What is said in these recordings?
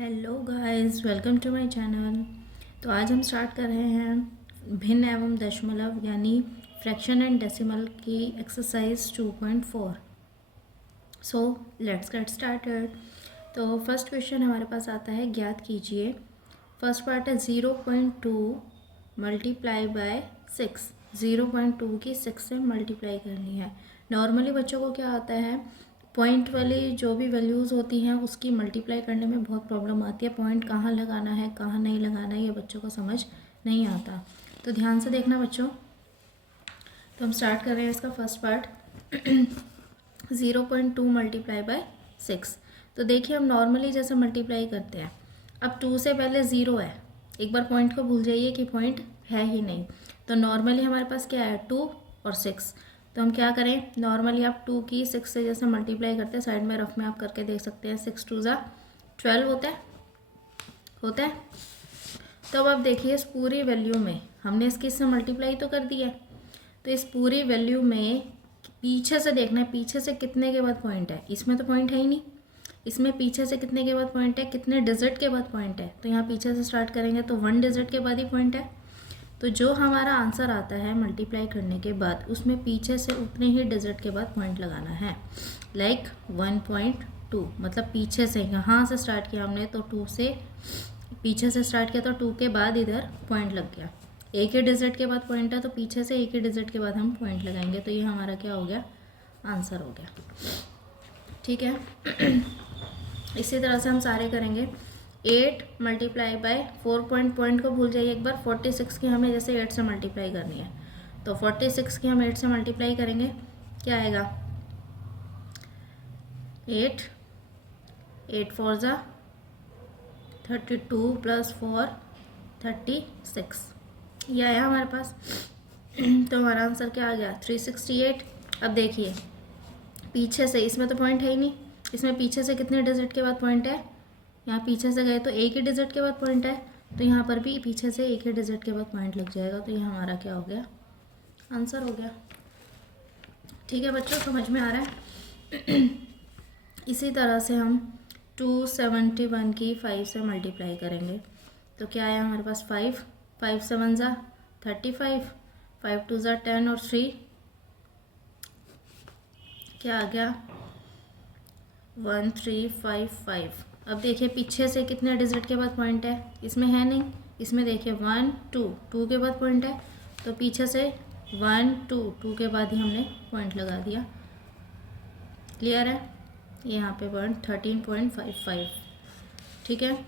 Hello guys, welcome to my channel. तो आज हम स्टार्ट कर रहे हैं भिन्न एवं दशमलव यानी फ्रैक्शन एंड डेसिमल की exercise 2.4। So let's get started. तो फर्स्ट क्वेश्चन हमारे पास आता है, ज्ञात कीजिए। फर्स्ट पार्ट है 0.2 मल्टीप्लाई बाय 6। 0.2 की 6 से मल्टीप्लाई करनी है। नॉर्मली बच्चों को क्या आता है, पॉइंट वाली जो भी वैल्यूज़ होती हैं उसकी मल्टीप्लाई करने में बहुत प्रॉब्लम आती है। पॉइंट कहाँ लगाना है कहाँ नहीं लगाना है ये बच्चों को समझ नहीं आता। तो ध्यान से देखना बच्चों। तो हम स्टार्ट कर रहे हैं इसका फर्स्ट पार्ट। 0.2 multiply by 6। तो देखिए हम नॉर्मली जैसे मल्टीप्लाई करते हैं, अब 2 से पहले 0 है। एक बार पॉइंट को भूल जाइए कि पॉइंट है ही नहीं। तो नॉर्मली हमारे पास क्या है, 2 और 6। तो हम क्या करें, नॉर्मली आप 2 की 6 से जैसे मल्टीप्लाई करते हैं, साइड में रफ में आप करके देख सकते हैं। 6 2 ज़ा 12 होता है। तो अब आप देखिए इस पूरी वैल्यू में हमने इसकी इससे मल्टीप्लाई तो कर दिया है। तो इस पूरी वैल्यू में पीछे से देखना है, पीछे से कितने के बाद पॉइंट है। इसमें तो पॉइंट है ही नहीं, इसमें पीछे से कितने के बाद पॉइंट है, कितने डिजिट के बाद पॉइंट है। तो यहाँ पीछे से स्टार्ट करेंगे तो 1 डिजिट के बाद ही पॉइंट है। तो जो हमारा आंसर आता है मल्टीप्लाई करने के बाद, उसमें पीछे से उतने ही डिजिट के बाद पॉइंट लगाना है। लाइक 1.2, मतलब पीछे से यहाँ से स्टार्ट किया हमने तो 2 से पीछे से स्टार्ट किया तो 2 के बाद इधर पॉइंट लग गया। एक ही डिजिट के बाद पॉइंट है तो पीछे से एक ही डिजिट के बाद हम पॉइंट लगाएंगे। तो ये हमारा क्या हो गया, आंसर हो गया। ठीक है। इसी तरह से हम सारे करेंगे। 8 मल्टीप्लाई बाय 4 पॉइंट को भूल जाइए एक बार। 46 की हमें जैसे 8 से मल्टीप्लाई करनी है, तो 46 की हम 8 से मल्टीप्लाई करेंगे, क्या आएगा, 8 4 ज़ा 32 प्लस 4 36, ये आया हमारे पास। तो हमारा आंसर क्या आ गया, 368। अब देखिए पीछे से, इसमें तो पॉइंट है ही नहीं, इसमें पीछे से कितने डिजिट के बाद पॉइंट है, यहाँ पीछे से गए तो एक ही डिजिट के बाद पॉइंट है। तो यहाँ पर भी पीछे से एक ही डिजिट के बाद पॉइंट लग जाएगा। तो ये हमारा क्या हो गया, आंसर हो गया। ठीक है बच्चों, समझ में आ रहा है। इसी तरह से हम 271 की 5 से मल्टीप्लाई करेंगे। तो क्या आया हमारे पास, 5 7 ज़ा 35, 5 2 ज़ा 10 और 3 क्या आ गया, 1355। अब देखिए पीछे से कितने डिजिट के बाद पॉइंट है, इसमें है नहीं, इसमें देखिए 1 2 के बाद पॉइंट है। तो पीछे से 1 2 के बाद ही हमने पॉइंट लगा दिया। क्लियर है, यहाँ पे पॉइंट 13.55। ठीक है।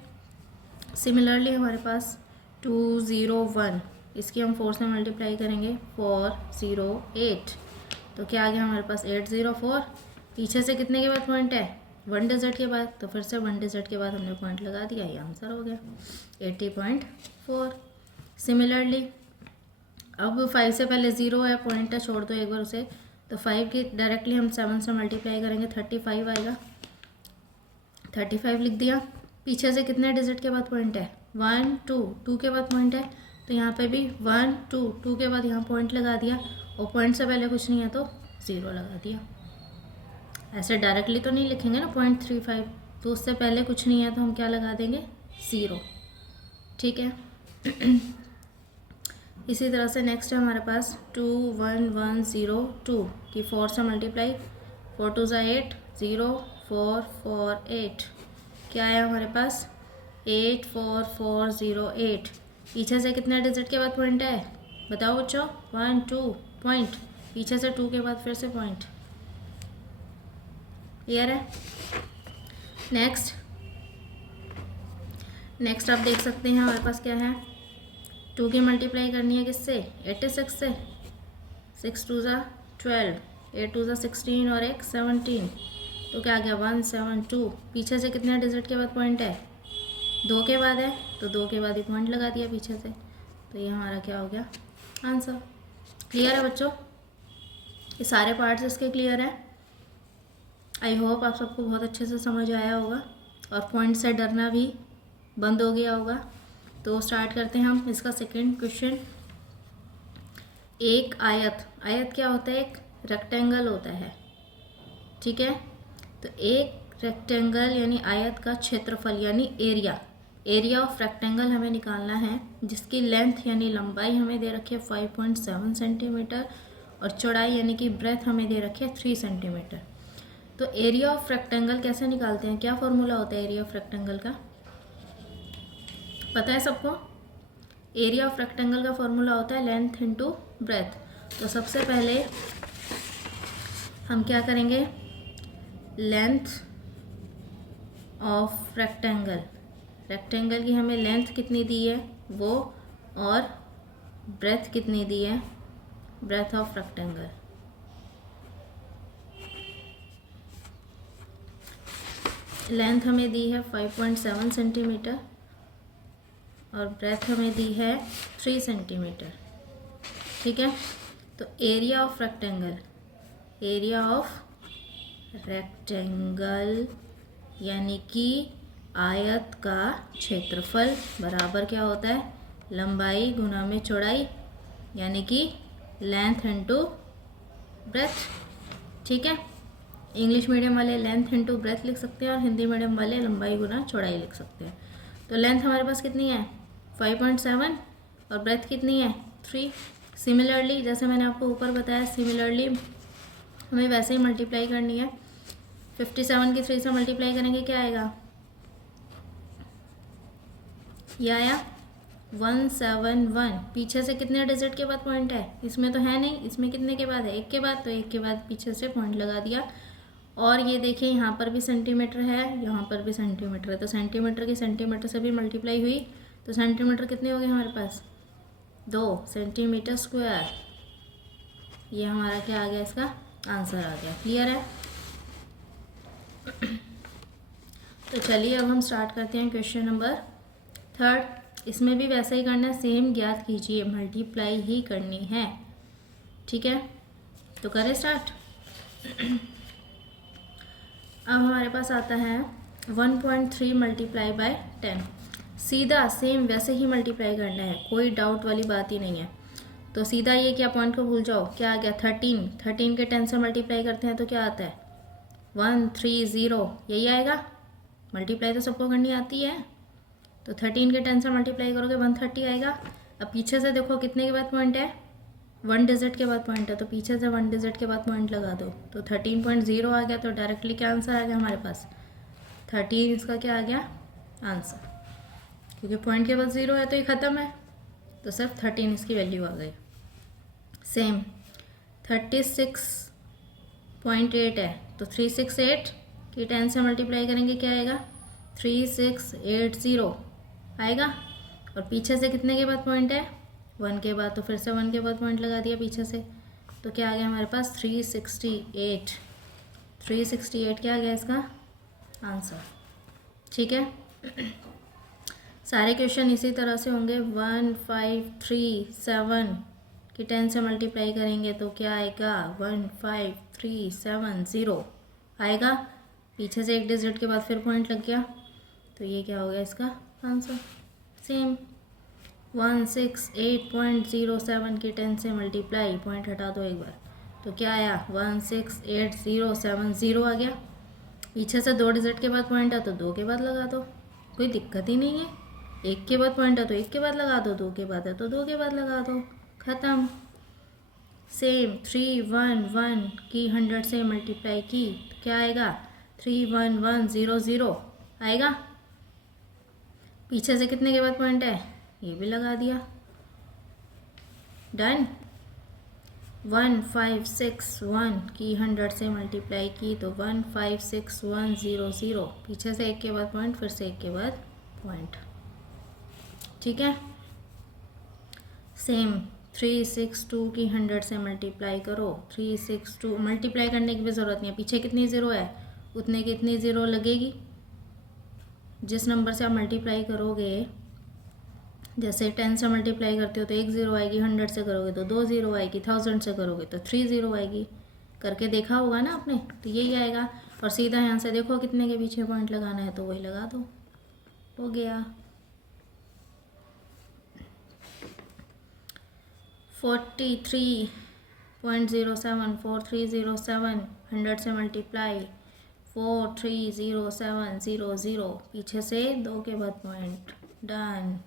सिमिलरली हमारे पास 201, इसकी हम 4 से मल्टीप्लाई करेंगे, 408। तो क्या आ गया हमारे पास, 804। पीछे से कितने के बाद पॉइंट है, 1 डिजिट के बाद। तो फिर से 1 डिजिट के बाद हमने पॉइंट लगा दिया, ये आंसर हो गया 80.4। सिमिलरली अब 5 से पहले 0 है, पॉइंट है, छोड़ दो एक बार उसे। तो 5 की डायरेक्टली हम 7 से मल्टीप्लाई करेंगे, 35 आएगा। 35 लिख दिया। पीछे से कितने डिजिट के बाद पॉइंट है, 1 2 के बाद पॉइंट है। तो यहाँ पे भी 1 2 के बाद यहाँ पॉइंट लगा दिया, और पॉइंट से पहले कुछ नहीं है तो 0 लगा दिया। ऐसे डायरेक्टली तो नहीं लिखेंगे ना 0.35, तो उससे पहले कुछ नहीं है तो हम क्या लगा देंगे, 0। ठीक है। इसी तरह से नेक्स्ट है हमारे पास 21102 की 4 से मल्टीप्लाई, 4 2 ज़ा 8 0 4 4 8, क्या आया हमारे पास, 84408। पीछे से कितने डिजिट के बाद पॉइंट है, बताओ बच्चों, 1 2 पॉइंट, पीछे से 2 के बाद फिर से पॉइंट। क्लियर है। नेक्स्ट आप देख सकते हैं हमारे पास क्या है, 2 की मल्टीप्लाई करनी है किससे, 86 से। 6 2 ज़ा 12, 8 2 ज़ा 16 और 1 17। तो क्या आ गया, 172। पीछे से कितने डिजिट के बाद पॉइंट है, 2 के बाद है, तो 2 के बाद ही पॉइंट लगा दिया पीछे से। तो ये हमारा क्या हो गया, आंसर। क्लियर है बच्चों, ये सारे पार्ट्स इसके क्लियर है। आई होप आप सबको बहुत अच्छे से समझ आया होगा और पॉइंट से डरना भी बंद हो गया होगा। तो स्टार्ट करते हैं हम इसका सेकंड क्वेश्चन। एक आयत क्या होता है, एक रेक्टेंगल होता है। ठीक है। तो एक रेक्टेंगल यानी आयत का क्षेत्रफल यानी एरिया, एरिया ऑफ रेक्टेंगल हमें निकालना है, जिसकी लेंथ यानी लंबाई हमें दे रखी है 5.7 सेंटीमीटर और चौड़ाई यानी कि ब्रेथ हमें दे रखी है 3 सेंटीमीटर। तो एरिया ऑफ रेक्टेंगल कैसे निकालते हैं, क्या फॉर्मूला होता है एरिया ऑफ रेक्टेंगल का, पता है सबको? एरिया ऑफ रेक्टेंगल का फॉर्मूला होता है लेंथ इनटू ब्रेथ। तो सबसे पहले हम क्या करेंगे, लेंथ ऑफ रेक्टेंगल, रेक्टेंगल की हमें लेंथ कितनी दी है वो, और ब्रेथ कितनी दी है, ब्रेथ ऑफ रेक्टेंगल। लेंथ हमें दी है 5.7 सेंटीमीटर और ब्रेथ हमें दी है 3 सेंटीमीटर। ठीक है, तो area of rectangle, area of rectangle यानी कि आयत का क्षेत्रफल बराबर क्या होता है, लंबाई गुना में चौड़ाई यानी कि लेंथ इनटू ब्रेथ। ठीक है, इंग्लिश मीडियम वाले लेंथ इनटू ब्रेथ लिख सकते हैं और हिंदी मीडियम वाले लंबाई गुना चौड़ाई लिख सकते हैं। तो लेंथ हमारे पास कितनी है 5.7 और ब्रेथ कितनी है 3। सिमिलरली जैसे मैंने आपको ऊपर बताया, सिमिलरली हमें वैसे ही मल्टीप्लाई करनी है। 57 की 3 से मल्टीप्लाई करेंगे क्या आएगा, यह आया 171। पीछे से कितने डिजिट के बाद पॉइंट है, इसमें तो है नहीं, इसमें कितने के बाद है, एक के बाद, तो एक के बाद पीछे से पॉइंट लगा दिया। और ये देखिए यहाँ पर भी सेंटीमीटर है, यहाँ पर भी सेंटीमीटर है, तो सेंटीमीटर की सेंटीमीटर से भी मल्टीप्लाई हुई, तो सेंटीमीटर कितने हो गए हमारे पास 2 सेंटीमीटर स्क्वायर। ये हमारा क्या आ गया, इसका आंसर आ गया। क्लियर है? तो चलिए अब हम स्टार्ट करते हैं क्वेश्चन नंबर 3। इसमें भी वैसा ही करना है, सेम ज्ञात कीजिए, मल्टीप्लाई ही करनी है। ठीक है, तो करें स्टार्ट। अब हमारे पास आता है 1.3 मल्टीप्लाई बाय 10। सीधा सेम वैसे ही मल्टीप्लाई करना है, कोई डाउट वाली बात ही नहीं है। तो सीधा ये क्या, पॉइंट को भूल जाओ, क्या आ गया 13। 13 के 10 से मल्टीप्लाई करते हैं तो क्या आता है 130, यही आएगा। मल्टीप्लाई तो सबको करनी आती है, तो 13 के 10 से मल्टीप्लाई करोगे 130 आएगा। अब पीछे से देखो कितने के बाद पॉइंट है, 1 डिजिट के बाद पॉइंट है, तो पीछे से 1 डिजिट के बाद पॉइंट लगा दो, तो 13.0 आ गया। तो डायरेक्टली क्या आंसर आ गया हमारे पास 13, इसका क्या आ गया आंसर, क्योंकि पॉइंट के बाद 0 है तो ये ख़त्म है, तो सिर्फ 13 इसकी वैल्यू आ गई। सेम 36.8 है, तो 368 की 10 से मल्टीप्लाई करेंगे क्या आएगा 3680 आएगा। और पीछे से कितने के बाद पॉइंट है 1 के बाद, तो फिर से 1 के बाद पॉइंट लगा दिया पीछे से, तो क्या आ गया हमारे पास 368। 368 क्या आ गया इसका आंसर। ठीक है, सारे क्वेश्चन इसी तरह से होंगे। 1537 की 10 से मल्टीप्लाई करेंगे तो क्या आएगा 15370 आएगा। पीछे से 1 डिजिट के बाद फिर पॉइंट लग गया, तो ये क्या हो गया इसका आंसर। सेम 168.07 की 10 से मल्टीप्लाई, पॉइंट हटा दो एक बार, तो क्या आया 168,070 आ गया। पीछे से 2 डिजिट के बाद पॉइंट है तो 2 के बाद लगा दो, कोई दिक्कत ही नहीं है। 1 के बाद पॉइंट है तो 1 के बाद लगा दो, 2 के बाद है तो 2 के बाद लगा दो, ख़त्म। सेम 311 की 100 से मल्टीप्लाई की तो क्या आएगा 31100 आएगा। पीछे से कितने के बाद पॉइंट है, ये भी लगा दिया, डन। 1561 की 100 से मल्टीप्लाई की तो 156100, पीछे से 1 के बाद पॉइंट, फिर से 1 के बाद पॉइंट। ठीक है, सेम 362 की 100 से मल्टीप्लाई करो, 362 मल्टीप्लाई करने की भी ज़रूरत नहीं है, पीछे कितनी ज़ीरो है उतने कितनी ज़ीरो लगेगी। जिस नंबर से आप मल्टीप्लाई करोगे, जैसे 10 से मल्टीप्लाई करते हो तो 1 ज़ीरो आएगी, 100 से करोगे तो 2 ज़ीरो आएगी, 1000 से करोगे तो 3 ज़ीरो आएगी। करके देखा होगा ना आपने, तो यही आएगा। और सीधा यहाँ से देखो कितने के पीछे पॉइंट लगाना है तो वही लगा दो, हो गया। 43.07 4307 100 से मल्टीप्लाई 4307000, पीछे से 2 के बाद पॉइंट, डन।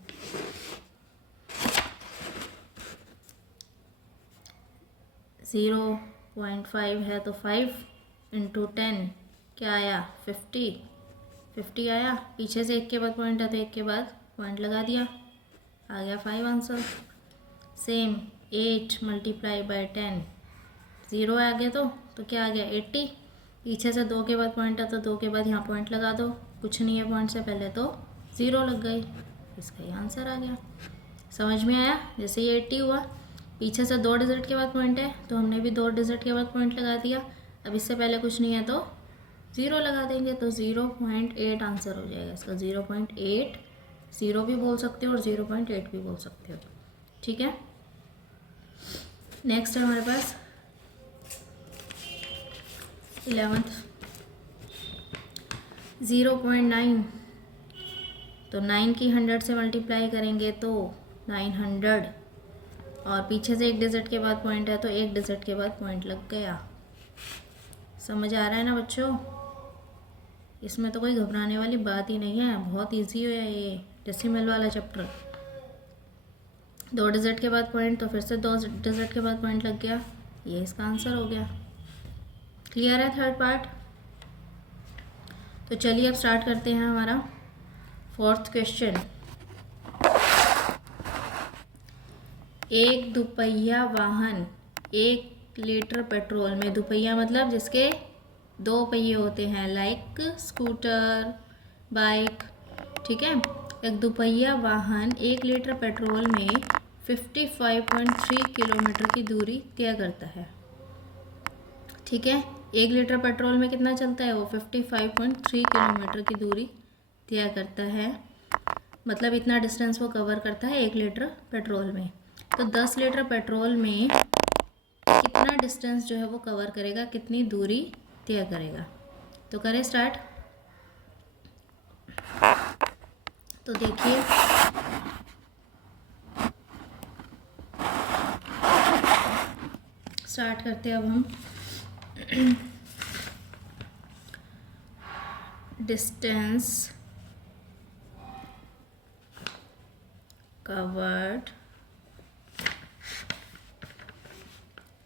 0.5 है तो 5 इंटू 10 क्या आया, 50 आया। पीछे से 1 के बाद पॉइंट है तो 1 के बाद पॉइंट लगा दिया, आ गया 5 आंसर। सेम 8 मल्टीप्लाई बाय 10, 0 आ गया तो क्या आ गया 80। पीछे से 2 के बाद पॉइंट है तो 2 के बाद यहाँ पॉइंट लगा दो, कुछ नहीं है पॉइंट से पहले तो 0 लग गई, इसका ही आंसर आ गया। समझ में आया? जैसे ये 80 हुआ, पीछे से 2 डिजिट के बाद पॉइंट है तो हमने भी 2 डिजिट के बाद पॉइंट लगा दिया। अब इससे पहले कुछ नहीं है तो 0 लगा देंगे, तो 0.8 आंसर हो जाएगा इसका। 0.8 0 भी बोल सकते हो और 0.8 भी बोल सकते हो, ठीक है। नेक्स्ट है हमारे पास 11th 0.9, तो 9 की 100 से मल्टीप्लाई करेंगे तो 900, और पीछे से 1 डिजिट के बाद पॉइंट है तो 1 डिजिट के बाद पॉइंट लग गया। समझ आ रहा है ना बच्चों? इसमें तो कोई घबराने वाली बात ही नहीं है, बहुत इजी है ये डेसिमल वाला चैप्टर। 2 डिजिट के बाद पॉइंट तो फिर से 2 डिजिट के बाद पॉइंट लग गया, ये इसका आंसर हो गया। क्लियर है थर्ड पार्ट? तो चलिए अब स्टार्ट करते हैं हमारा 4th क्वेश्चन। एक दुपहिया वाहन 1 लीटर पेट्रोल में, दुपहिया मतलब जिसके 2 पहिए होते हैं, लाइक स्कूटर, बाइक, ठीक है। एक दुपहिया वाहन 1 लीटर पेट्रोल में 55.3 किलोमीटर की दूरी तय करता है, ठीक है। 1 लीटर पेट्रोल में कितना चलता है वो, 55.3 किलोमीटर की दूरी तय करता है, मतलब इतना डिस्टेंस वो कवर करता है 1 लीटर पेट्रोल में। तो 10 लीटर पेट्रोल में कितना डिस्टेंस जो है वो कवर करेगा, कितनी दूरी तय करेगा। तो करें स्टार्ट। तो देखिए स्टार्ट करते हैं अब हम। Distance covered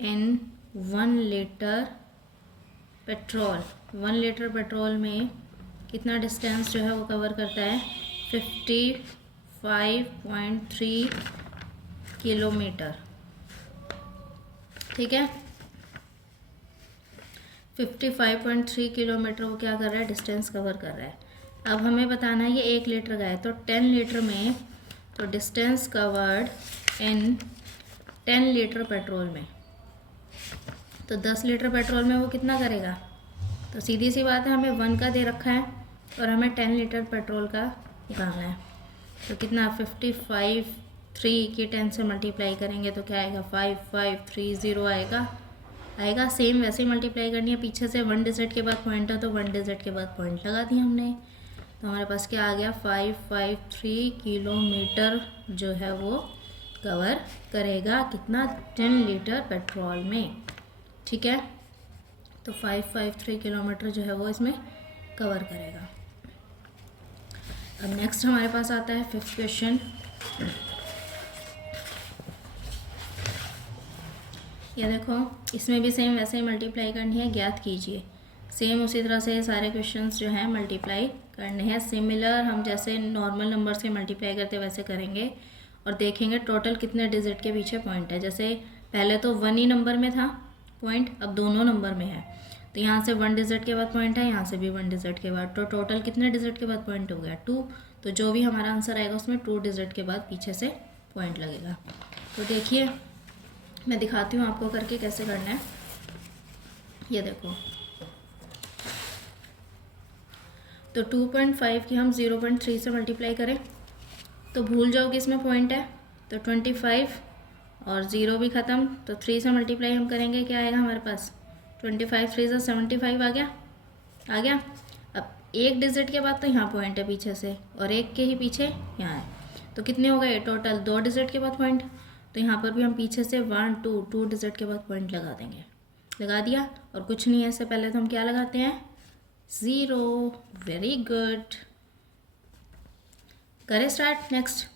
in 1 litre petrol, 1 litre petrol में कितना डिस्टेंस जो है वो कवर करता है, 55.3 किलोमीटर, ठीक है। 55.3 किलोमीटर वो क्या कर रहा है, डिस्टेंस कवर कर रहा है। अब हमें बताना है ये 1 लीटर का है, तो 10 लीटर में, तो distance covered in 10 litre petrol में, तो 10 लीटर पेट्रोल में वो कितना करेगा। तो सीधी सी बात है, हमें 1 का दे रखा है और हमें 10 लीटर पेट्रोल का निकालना है। तो कितना 55.3 की 10 से मल्टीप्लाई करेंगे तो क्या आएगा, 5530 आएगा। सेम वैसे ही मल्टीप्लाई करनी है, पीछे से 1 डिजिट के बाद पॉइंट है तो 1 डिजिट के बाद पॉइंट लगा दिया हमने। तो हमारे पास क्या आ गया, 553 किलोमीटर जो है वो कवर करेगा, कितना, 10 लीटर पेट्रोल में, ठीक है। तो 553 किलोमीटर जो है वो इसमें कवर करेगा। अब नेक्स्ट हमारे पास आता है 5th क्वेश्चन। ये देखो, इसमें भी सेम वैसे ही मल्टीप्लाई करनी है, ज्ञात कीजिए। सेम उसी तरह से सारे क्वेश्चंस जो हैं मल्टीप्लाई करने हैं, सिमिलर हम जैसे नॉर्मल नंबर से मल्टीप्लाई करते वैसे करेंगे और देखेंगे टोटल कितने डिजिट के पीछे पॉइंट है। जैसे पहले तो 1 ही नंबर में था पॉइंट, अब दोनों नंबर में है, तो यहाँ से 1 डिजिट के बाद पॉइंट है, यहाँ से भी 1 डिजिट के बाद, तो टोटल कितने डिजिट के बाद पॉइंट हो गया, 2। तो जो भी हमारा आंसर आएगा उसमें 2 डिजिट के बाद पीछे से पॉइंट लगेगा। तो देखिए मैं दिखाती हूँ आपको करके कैसे करना है। ये देखो, तो 2.5 की हम 0.3 से मल्टीप्लाई करें तो भूल जाओ कि इसमें पॉइंट है, तो 25 और 0 भी ख़त्म, तो 3 से मल्टीप्लाई हम करेंगे, क्या आएगा हमारे पास, 25 3 से 75 आ गया। अब 1 डिजिट के बाद तो यहाँ पॉइंट है पीछे से, और 1 के ही पीछे यहाँ है, तो कितने हो गए टोटल, 2 डिजिट के बाद पॉइंट, तो यहाँ पर भी हम पीछे से 1 2 डिजिट के बाद पॉइंट लगा देंगे, लगा दिया। और कुछ नहीं है, इससे पहले तो हम क्या लगाते हैं, ज़ीरो। Very good. करें स्टार्ट। नेक्स्ट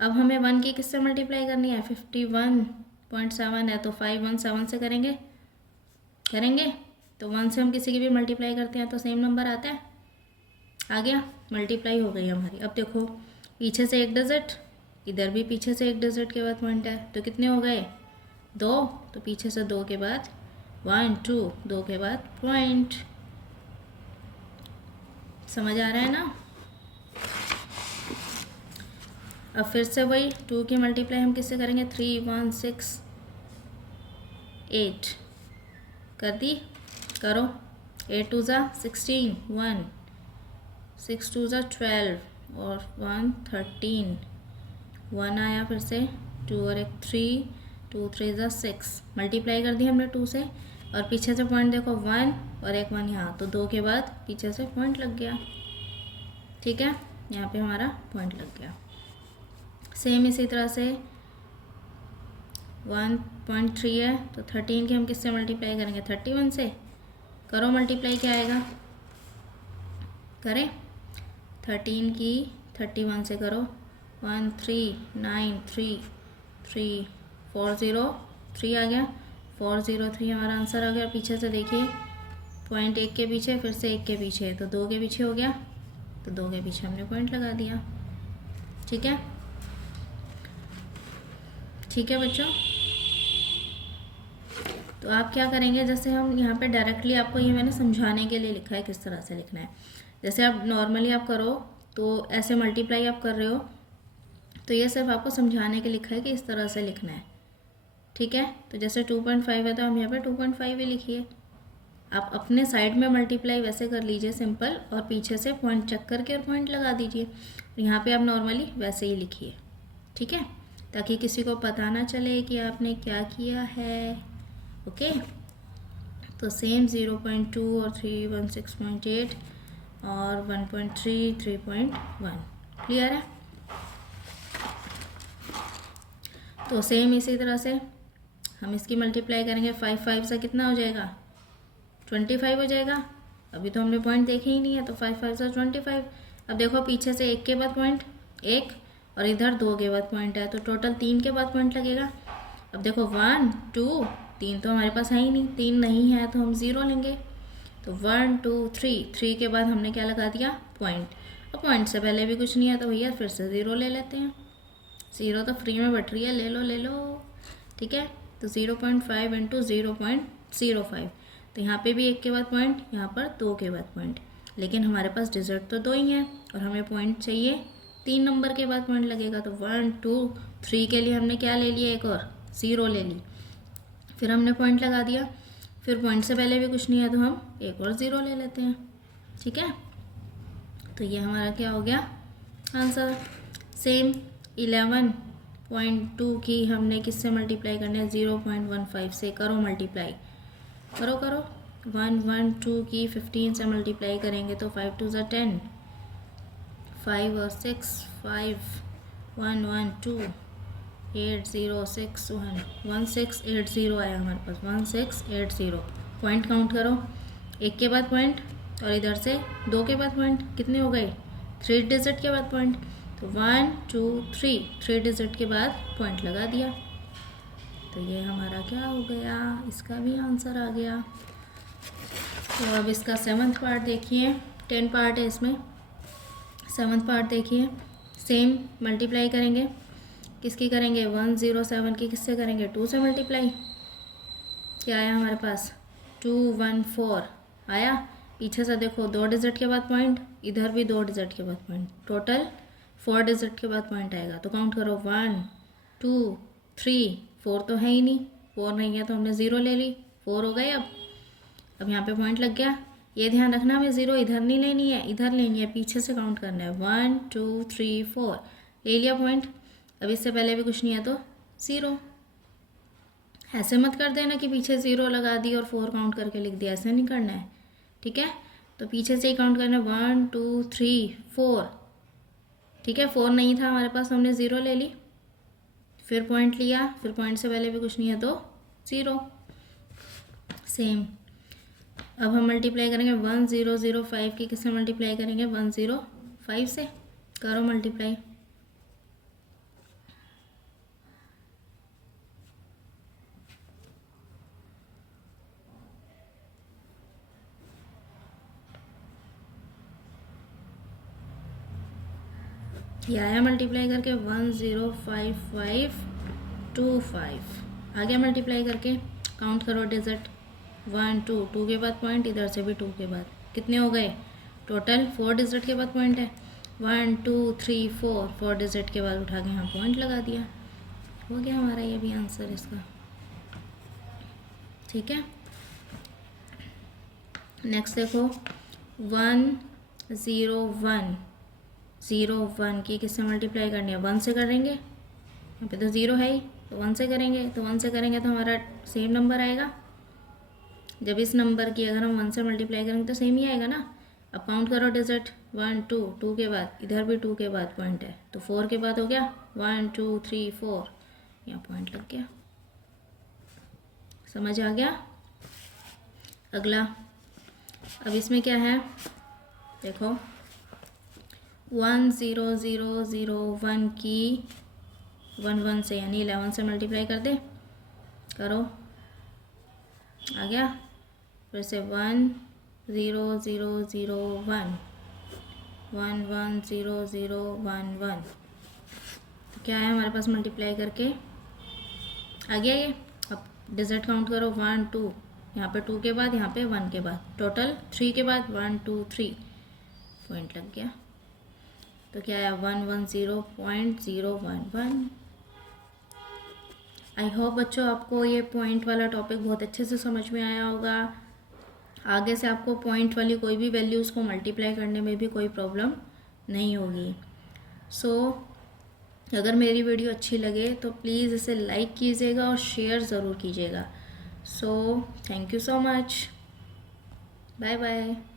अब हमें 1 की किससे मल्टीप्लाई करनी है? 51.7 है तो 5 1 7 से करेंगे। तो 1 से हम किसी की भी मल्टीप्लाई करते हैं तो सेम नंबर आता है। आ गया, मल्टीप्लाई हो गई हमारी। अब देखो पीछे से एक डिजिट, इधर भी पीछे से एक डिजिट के बाद पॉइंट है, तो कितने हो गए? 2। तो पीछे से 2 के बाद 1 2, 2 के बाद पॉइंट। समझ आ रहा है ना? अब फिर से वही 2 की मल्टीप्लाई हम किससे करेंगे? 3 1 6 8 कर दी। करो। 8 2 ज़ा 16 1 6 2 ज़ा 12 और 1 13 1 आया, फिर से 2 और एक 3 2 3 ज़ा 6 मल्टीप्लाई कर दी हमने 2 से, और पीछे से पॉइंट देखो 1 और एक 1 यहाँ, तो 2 के बाद पीछे से पॉइंट लग गया। ठीक है, यहाँ पे हमारा पॉइंट लग गया। सेम इसी तरह से 1.3 है तो 13 की हम किससे मल्टीप्लाई करेंगे? 31 से। करो मल्टीप्लाई, क्या आएगा? करें। 13 की 31 से करो। 1 3 9 3 3 4 0 3 आ गया। 403 हमारा आंसर आ गया। पीछे से देखिए पॉइंट 1 के पीछे, फिर से 1 के पीछे, तो 2 के पीछे हो गया, तो 2 के पीछे हमने पॉइंट लगा दिया। ठीक है, ठीक है बच्चों। तो आप क्या करेंगे, जैसे हम यहाँ पे डायरेक्टली आपको ये मैंने समझाने के लिए लिखा है किस तरह से लिखना है। जैसे आप नॉर्मली आप करो तो ऐसे मल्टीप्लाई आप कर रहे हो, तो ये सिर्फ आपको समझाने के लिखा है कि इस तरह से लिखना है। ठीक है, तो जैसे 2.5 है तो हम यहाँ पे 2.5 ही लिखिए। आप अपने साइड में मल्टीप्लाई वैसे कर लीजिए सिंपल, और पीछे से पॉइंट चेक करके और पॉइंट लगा दीजिए। यहाँ पे आप नॉर्मली वैसे ही लिखिए। ठीक है, ताकि किसी को पता ना चले कि आपने क्या किया है। ओके, तो सेम 0.2 और 3 16.8 और 1.3 3.1 क्लियर है। तो सेम इसी तरह से हम इसकी मल्टीप्लाई करेंगे। 5 5 से कितना हो जाएगा? 25 हो जाएगा। अभी तो हमने पॉइंट देखे ही नहीं है, तो 5 5 से 25। अब देखो पीछे से 1 के बाद पॉइंट 1 और इधर 2 के बाद पॉइंट है, तो टोटल 3 के बाद पॉइंट लगेगा। अब देखो 1 2 3 तो हमारे पास है ही नहीं, 3 नहीं है तो हम 0 लेंगे। तो 1 2 3 के बाद हमने क्या लगा दिया? पॉइंट। अब पॉइंट से पहले भी कुछ नहीं है तो भैया फिर से 0 ले लेते हैं। 0 तो फ्री में बट रही है, ले लो ले लो। ठीक है, तो 0.5 इंटू 0.05, तो यहाँ पे भी 1 के बाद पॉइंट, यहाँ पर 2 के बाद पॉइंट, लेकिन हमारे पास डिजिट तो 2 ही है और हमें पॉइंट चाहिए 3 नंबर के बाद पॉइंट लगेगा। तो 1 2 3 के लिए हमने क्या ले लिया? एक और 0 ले ली, फिर हमने पॉइंट लगा दिया। फिर पॉइंट से पहले भी कुछ नहीं है तो हम एक और 0 ले लेते हैं। ठीक है, तो ये हमारा क्या हो गया? आंसर। सेम 11.2 की हमने किससे मल्टीप्लाई करना है? 0.15 से। करो मल्टीप्लाई, करो करो। 112 की 15 से मल्टीप्लाई करेंगे तो 5 2 ज़ा 10, 5 और 6 5 1 1 2 8 0 6 1 1680 आया हमारे पास। 1680 पॉइंट काउंट करो। 1 के बाद पॉइंट और इधर से 2 के बाद पॉइंट, कितने हो गए? 3 डिजिट के बाद पॉइंट, तो 1 2 3 डिजिट के बाद पॉइंट लगा दिया। तो ये हमारा क्या हो गया? इसका भी आंसर आ गया। तो अब इसका 7th पार्ट देखिए। 10 पार्ट है इसमें, 7th पार्ट देखिए। सेम मल्टीप्लाई करेंगे। किसकी करेंगे? 107 की किससे करेंगे? 2 से मल्टीप्लाई। क्या आया हमारे पास? 214 आया। पीछे से देखो 2 डिजिट के बाद पॉइंट, इधर भी 2 डिजिट के बाद पॉइंट, टोटल 4 डिजिट के बाद पॉइंट आएगा। तो काउंट करो 1 2 3 4 तो है ही नहीं, 4 नहीं है तो हमने 0 ले ली, 4 हो गए। अब यहाँ पे पॉइंट लग गया। ये ध्यान रखना हमें 0 इधर नहीं लेनी है, इधर लेनी है, पीछे से काउंट करना है। 1 2 3 4 ले लिया पॉइंट। अब इससे पहले भी कुछ नहीं है तो 0। ऐसे मत कर देना कि पीछे 0 लगा दी और 4 काउंट करके लिख दिया, ऐसे नहीं करना है। ठीक है, तो पीछे से ही काउंट करना है। 1 2 3 4। ठीक है, 4 नहीं था हमारे पास, हमने 0 ले ली, फिर पॉइंट लिया, फिर पॉइंट से पहले भी कुछ नहीं है तो 0। सेम अब हम मल्टीप्लाई करेंगे 1005 की किससे मल्टीप्लाई करेंगे 105 से। करो मल्टीप्लाई। ये आया मल्टीप्लाई करके 105525 आ गया मल्टीप्लाई करके। काउंट करो डिजिट 1 2 2 के बाद पॉइंट, इधर से भी 2 के बाद कितने हो गए टोटल 4 डिजिट के बाद पॉइंट है 1 2 3 4 4 डिजिट के बाद उठा के यहाँ पॉइंट लगा दिया। हो गया हमारा ये भी आंसर इसका। ठीक है, नेक्स्ट देखो 101 की किससे मल्टीप्लाई करनी है 1 से करेंगे। यहाँ पे तो 0 है ही, तो 1 से करेंगे। तो 1 से करेंगे तो हमारा सेम नंबर आएगा। जब इस नंबर की अगर हम 1 से मल्टीप्लाई करेंगे तो सेम ही आएगा ना। अब काउंट करो डिजिट 1 2 2 के बाद, इधर भी 2 के बाद पॉइंट है तो 4 के बाद हो गया 1 2 3 4, यहाँ पॉइंट लग गया। समझ आ गया। अगला, अब इसमें क्या है देखो 10001 की 11 से यानी 11 से मल्टीप्लाई कर दे। करो, आ गया। फिर से 10001 110011, तो क्या है हमारे पास मल्टीप्लाई करके आ गया ये। अब डिजिट काउंट करो 1 2, यहाँ पे 2 के बाद, यहाँ पे 1 के बाद, टोटल 3 के बाद 1 2 3 पॉइंट लग गया। तो क्या आया 110.011। आई होप बच्चों आपको ये पॉइंट वाला टॉपिक बहुत अच्छे से समझ में आया होगा। आगे से आपको पॉइंट वाली कोई भी वैल्यूज़ को मल्टीप्लाई करने में भी कोई प्रॉब्लम नहीं होगी। सो अगर मेरी वीडियो अच्छी लगे तो प्लीज़ इसे लाइक कीजिएगा और शेयर ज़रूर कीजिएगा। So thank you so much, bye bye.